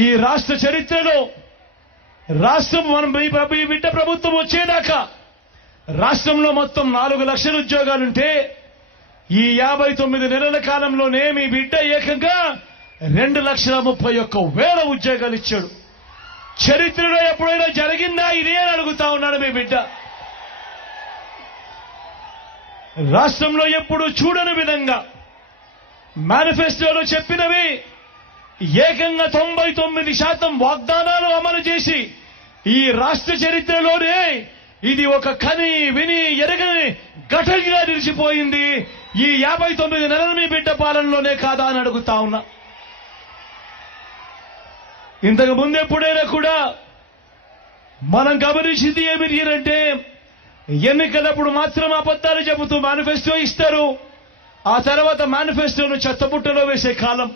ఈ రాష్ట్ర చరిత్రలో రాష్ట్రం మనం ఈ బిడ్డ ప్రభుత్వం వచ్చేదాకా రాష్ట్రంలో మొత్తం 4 లక్షల ఉద్యోగాలుంటే ఈ 59 నెలల కాలంలోనే మీ బిడ్డ ఏకంగా 2,31,000 ఉద్యోగాలు ఇచ్చాడు. చరిత్రలో ఎప్పుడైనా జరిగిందా ఇదే అని అడుగుతా ఉన్నాడు మీ బిడ్డ. రాష్ట్రంలో ఎప్పుడు చూడని విధంగా మేనిఫెస్టోలో చెప్పినవి ఏకంగా 99% వాగ్దానాలు అమలు చేసి ఈ రాష్ట్ర చరిత్రలోనే ఇది ఒక కని విని ఎరగని ఘటనగా నిలిచిపోయింది. ఈ 59 నెలల మీ బిడ్డ పాలనలోనే కాదా అని అడుగుతా ఉన్నా. ఇంతకు ముందు ఎప్పుడైనా కూడా మనం గమనించింది ఏమిటి అంటే ఎన్నికలప్పుడు మాత్రం అబద్ధాలు చెబుతూ మేనిఫెస్టో ఇస్తారు, ఆ తర్వాత మేనిఫెస్టోను చెత్తబుట్టలో వేసే కాలం.